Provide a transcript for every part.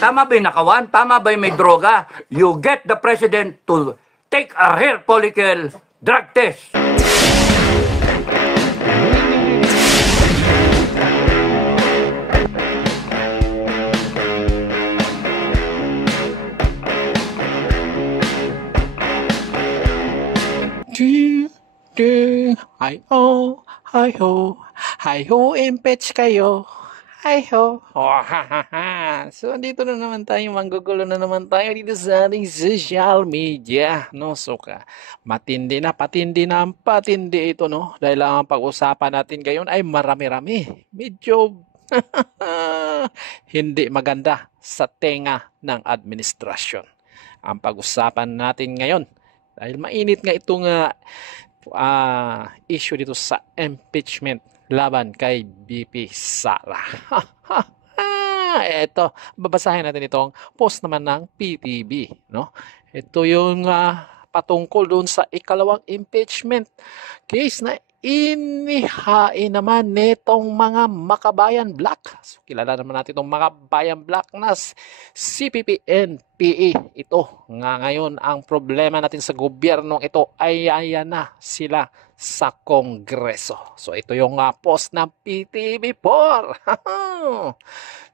Tama ba yung nakawan? Tama ba yung may droga? You get the president to take a hair follicle drug test. Hi-ho, hi-ho, hi-ho, impeach kayo. Hi-ho. Oh, ha, ha, ha. So, andito na naman tayo, manggugulo na naman tayo dito sa ating social media. No, so, matindi na, patindi na ang patindi ito, no? Dahil ang pag-usapan natin ngayon ay marami-rami. Medyo hindi maganda sa tenga ng administrasyon. Ang pag-usapan natin ngayon, dahil mainit nga itong issue dito sa impeachment laban kay BP Sara. Ito, babasahin natin itong post naman ng PTV, no? Ito yung patungkol doon sa ikalawang impeachment case na inihain naman nitong mga Makabayan Black. So, kilala naman natin itong Makabayan Black na CPP, NPA. Ito nga ngayon ang problema natin sa gobyernong ito ay ayan na sila sa Kongreso. So ito yung post ng PTV4.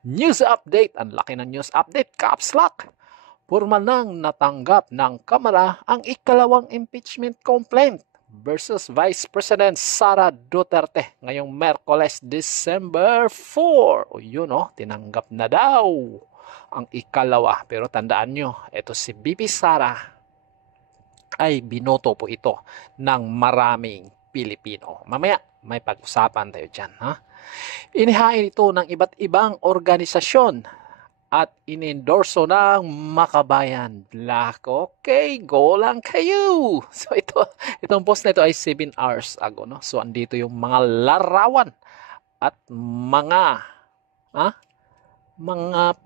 News update. Ang laki ng news update. Caps lock. Formal nang natanggap ng Kamara ang ikalawang impeachment complaint versus Vice President Sara Duterte ngayong Merkoles, December 4. O yun tinanggap na daw ang ikalawa. Pero tandaan nyo, ito si BP Sara ay binoto po ito ng maraming Pilipino. Mamaya may pag-usapan tayo dyan. Inihain ito ng iba't ibang organisasyon at inendorso ng Makabayan Black. Okay, go lang kayo. So itong post na ito ay 7 hours ago, no? So andito yung mga larawan at mga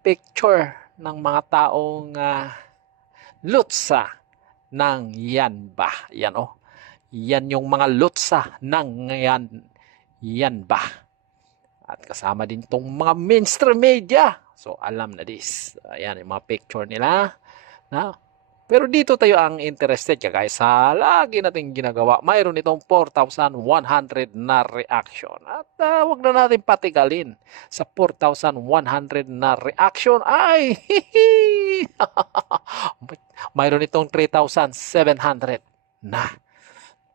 picture ng mga taong lutsa ng Yanba. Yan Yan yung mga lutsa ng Yanba. At kasama din tong mga mainstream media. So, alam na this. Ayan, yung mga picture nila. Pero dito tayo ang interested, kaya sa lagi nating ginagawa, mayroon itong 4,100 na reaction. At wag na natin patigalin. Sa 4,100 na reaction ay mayroon itong 3,700 na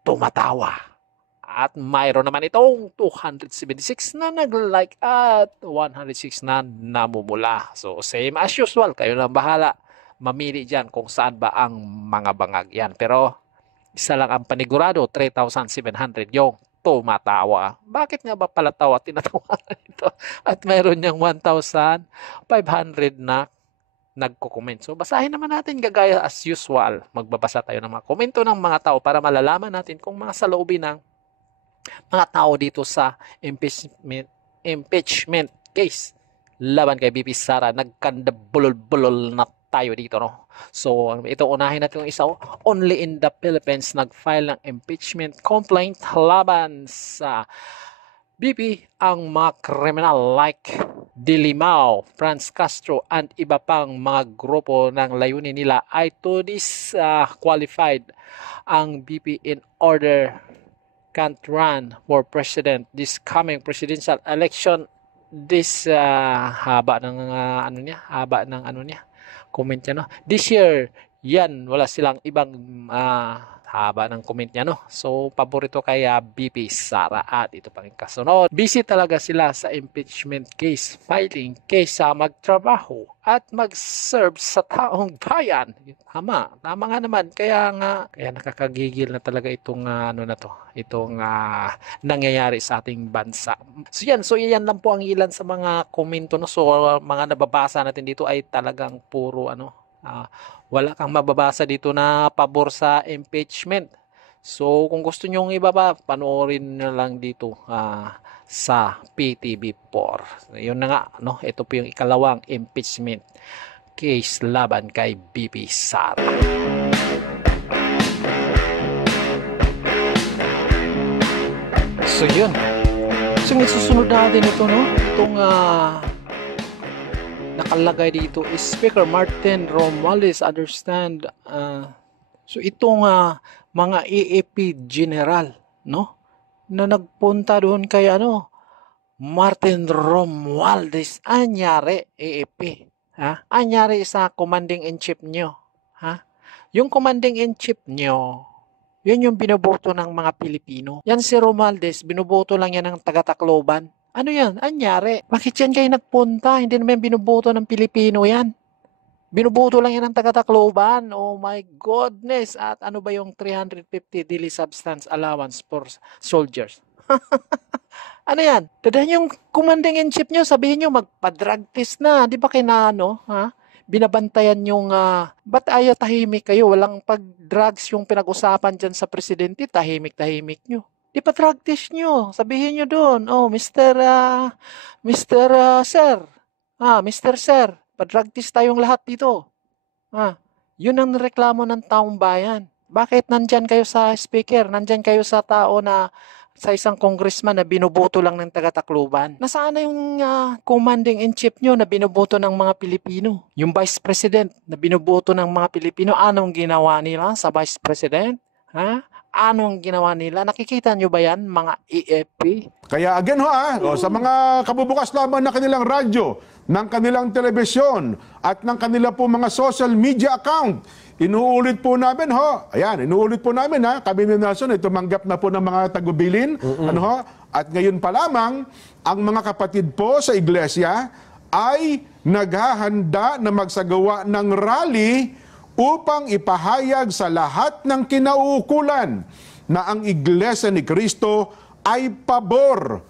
tumatawa. At mayroon naman itong 276 na nag-like at 106 na namumula. So, same as usual. Kayo lang bahala. Mamili dyan kung saan ba ang mga bangag yan. Pero, isa lang ang panigurado, 3,700 yung tumatawa. Bakit nga ba pala tinatawa ito? At mayroon niyang 1,500 na nagko-comment. So, basahin naman natin gagaya as usual. Magbabasa tayo ng mga komento ng mga tao para malalaman natin kung mga saloobin ng mga tao dito sa impeachment case laban kay BP Sara. Nagkandabulol-bulol na tayo dito, no? So, ito unahin natin yung isa. Only in the Philippines nag-file ng impeachment complaint laban sa BP ang mga kriminal like Dilimao, Franz Castro, and iba pang mga grupo ng layunin nila ay to disqualified ang BP in order can't run for president this coming presidential election. This haba ng comment niya, no? This year, yan, wala silang ibang haba ng comment niya, no? So, paborito kay BP Sara. At ito pang kasunod. Busy talaga sila sa impeachment case filing kaysa magtrabaho at mag-serve sa taong bayan. Tama nga naman. Kaya nakakagigil na talaga itong itong nangyayari sa ating bansa. So yan lang po ang ilan sa mga komento, no? So mga nababasa natin dito ay talagang puro wala kang mababasa dito na pabor sa impeachment. So kung gusto nyo ibaba, panoorin na lang dito sa PTV4. Yun na nga, no? Ito po yung ikalawang impeachment case laban kay BP Sara. So yun. So susunod natin ito, no? Itong nakalagay dito is Speaker Martin Romualdez understand. So itong mga AAP general, no? Na nagpunta doon kay Martin Romualdez, anyari AAP. Ha? Anyari sa commanding in chief nyo. Ha? Yung commanding in chief nyo, yun yung binoboto ng mga Pilipino. Yan si Romualdez, binoboto lang yan ng taga-Tacloban. Ano yan? Anyari. Bakit yan kayo nagpunta? Hindi naman binoboto ng Pilipino yan. Binoboto lang yan ng taga-Tacloban. Oh my goodness. At ano ba yung 350 daily substance allowance for soldiers? Ano yan? Dadahan yung commanding in chief nyo, sabihin nyo magpa-drug test na. Di ba ha? Binabantayan yung, ba't ayaw tahimik kayo? Walang pag-drugs yung pinag-usapan dyan sa presidente, tahimik-tahimik nyo. Di pa drug test nyo. Sabihin nyo doon, Sir, Mr. Sir, pa-drug test tayong lahat dito. Yun ang reklamo ng taong bayan. Bakit nandyan kayo sa speaker? Nandyan kayo sa tao na sa isang congressman na binuboto lang ng taga-Tacloban. Nasaan na yung commanding in chief nyo na binuboto ng mga Pilipino? Yung vice president na binuboto ng mga Pilipino, anong ginawa nila sa vice president? Anong ginawa nila? Nakikita nyo ba yan, mga EFP? Kaya again sa mga kabubukas lamang na kanilang radyo, ng kanilang telebisyon, at ng kanila po mga social media account, inuulit po namin kami ni Nelson ay tumanggap na po ng mga tagubilin, at ngayon pa lamang, ang mga kapatid po sa iglesia ay naghahanda na magsagawa ng rally upang ipahayag sa lahat ng kinauukulan na ang Iglesia ni Cristo ay pabor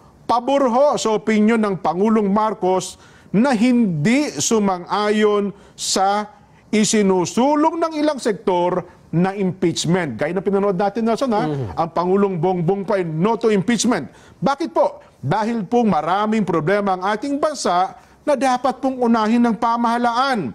sa opinyon ng Pangulong Marcos na hindi sumang-ayon sa isinusulong ng ilang sektor na impeachment. Gaya na pinanood natin, Nelson, ang Pangulong Bongbong pa ay no to impeachment. Bakit po? Dahil po maraming problema ang ating bansa na dapat pong unahin ng pamahalaan.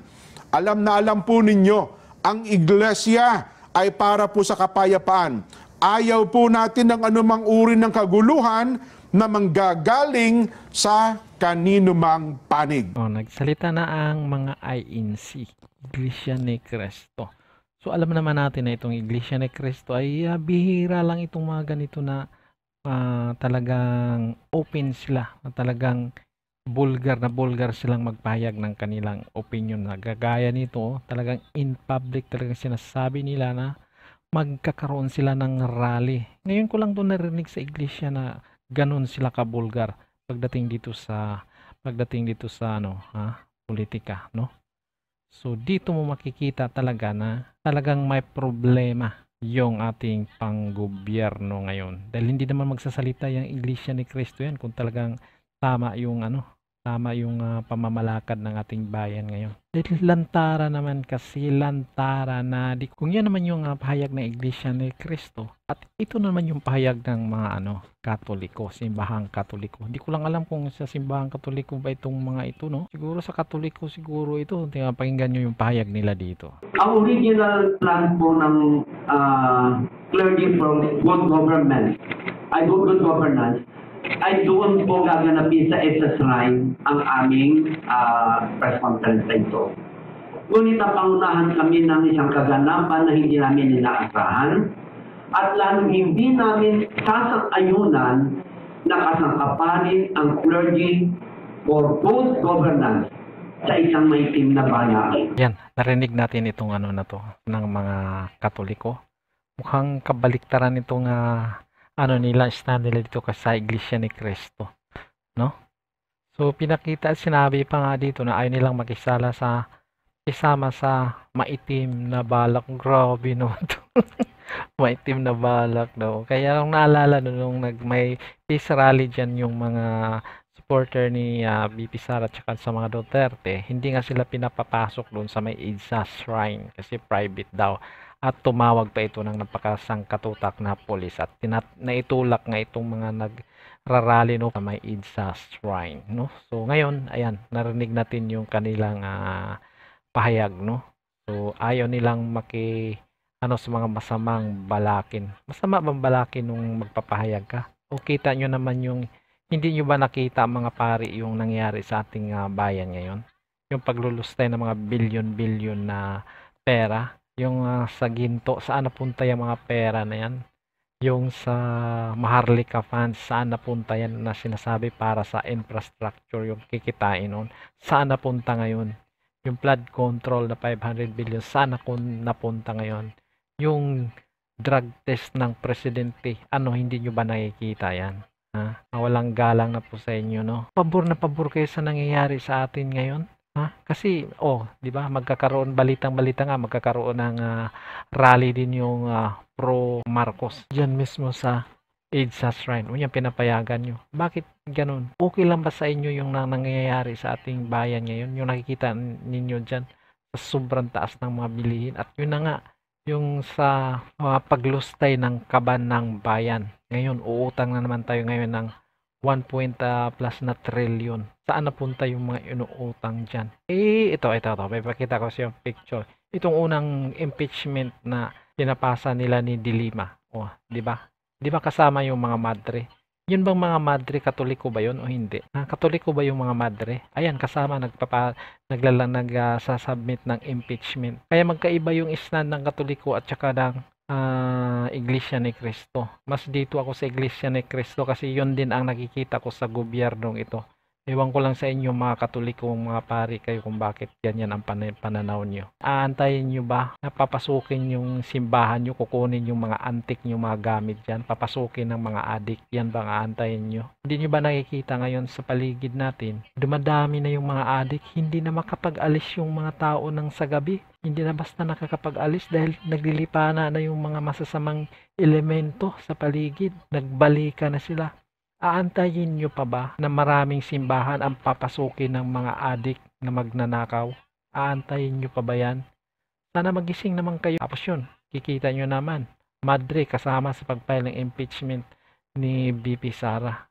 Alam na alam po ninyo, ang iglesia ay para po sa kapayapaan. Ayaw po natin ng anumang uri ng kaguluhan na manggagaling sa kaninumang panig. Nagsalita na ang mga INC, Iglesia ni Cristo. So alam naman natin na itong Iglesia ni Cristo ay bihira lang itong mga ganito na talagang open sila, na talagang vulgar silang magpahayag ng kanilang opinion na gagaya nito. Talagang in public talagang sinasabi nila na magkakaroon sila ng rally. Ngayon ko lang doon narinig sa iglesia na ganun sila ka-vulgar pagdating dito sa politika, no? So dito mo makikita talaga na talagang may problema yung ating panggobyerno ngayon. Dahil hindi naman magsasalita yung Iglesia ni Cristo yan kung talagang tama yung pamamalakad ng ating bayan ngayon. Dahil lantara na kung yan naman yung pahayag ng Iglesia ni Cristo, at ito naman yung pahayag ng mga Katoliko, simbahang Katoliko. Hindi ko lang alam kung sa simbahang Katoliko ba itong mga ito, no? Siguro sa Katoliko siguro ito. Pakinggan nyo yung pahayag nila dito. Ang original plan po ng clergy from good governance, good governance, ay doon po gaganapin sa EDSA Shrine ang aming press conference na ito. Ngunit napangunahan kami ng isang kaganapan na hindi namin inaasahan at lalong hindi namin sasang-ayunan na kasangkapanin ang clergy for good governance sa isang maitim na bayani. Yan, narinig natin itong ng mga Katoliko. Mukhang kabaliktaran itong nila stand nila dito sa Iglesia ni Cristo, no? So pinakita at sinabi pa nga dito na ayaw nilang isama sa maitim na balak. Grabe no to. Maitim na balak daw. Kaya nung naalala nung may peace rally dyan yung mga supporter ni BP Sara at saka sa mga Duterte, hindi nga sila pinapapasok doon sa may EDSA Shrine kasi private daw. At tumawag pa ito ng napakasangkatutak na polis at naitulak nga itong mga nagrarally sa may EDSA Shrine, no? So ngayon, ayan, narinig natin yung kanilang pahayag, no? So ayaw nilang sa mga masamang balakin. Masama bang balakin nung magpapahayag ka? O kita nyo naman hindi nyo ba nakita mga pari yung nangyari sa ating bayan ngayon? yung paglulustay ng mga bilyon-bilyon na pera, yung sa ginto, saan napunta yung mga pera na yan? Yung sa Maharlika funds, saan napunta yan na sinasabi para sa infrastructure, yung kikitain nun? Saan napunta ngayon? Yung flood control na 500 billion, saan napunta ngayon? Yung drug test ng presidente, ano, hindi nyo ba nakikita yan? Ha? Walang galang na po sa inyo, no? Pabor na pabor kayo sa nangyayari sa atin ngayon. Ha? Kasi, di ba, balitang-balita nga, magkakaroon ng rally din yung pro Marcos. Diyan mismo sa EDSA Shrine. O yan, pinapayagan nyo. Bakit ganun? Okay lang ba sa inyo yung nangyayari sa ating bayan ngayon? Yung nakikita ninyo dyan sa sobrang taas ng mga bilihin. At yun na nga, yung sa paglustay ng kaban ng bayan. Ngayon, uutang na naman tayo ngayon ng 1 plus na trillion. Saan napunta yung mga inuutang dyan? Ito. May pakita ko sa yung picture. Itong unang impeachment na pinapasa nila ni Dilima. Di ba? Di ba kasama yung mga madre? Yun bang mga madre, katoliko ba yun o hindi? Katoliko ba yung mga madre? Ayan, kasama nagsasubmit ng impeachment. Kaya magkaiba yung stand ng katoliko at saka ng Iglesia ni Cristo. Mas dito ako sa Iglesia ni Cristo kasi yun din ang nakikita ko sa gobyernong ito. Ewan ko lang sa inyo mga katoliko, mga pari kayo kung bakit ganyan ang pananaw nyo. Aantayin nyo ba na papasukin yung simbahan nyo, kukunin yung mga antik nyo, mga gamit dyan, papasukin ng mga adik, yan bang aantayin nyo? Hindi nyo ba nakikita ngayon sa paligid natin, dumadami na yung mga adik, hindi na makapag-alis yung mga tao ng sa gabi. Hindi na basta nakakapag-alis dahil naglilipana na yung mga masasamang elemento sa paligid. Nagbalika na sila. Aantayin nyo pa ba na maraming simbahan ang papasukin ng mga adik na magnanakaw? Aantayin nyo pa ba yan? Sana magising naman kayo. Tapos yun, kikita nyo naman. Madre kasama sa pag-file ng impeachment ni BP Sara.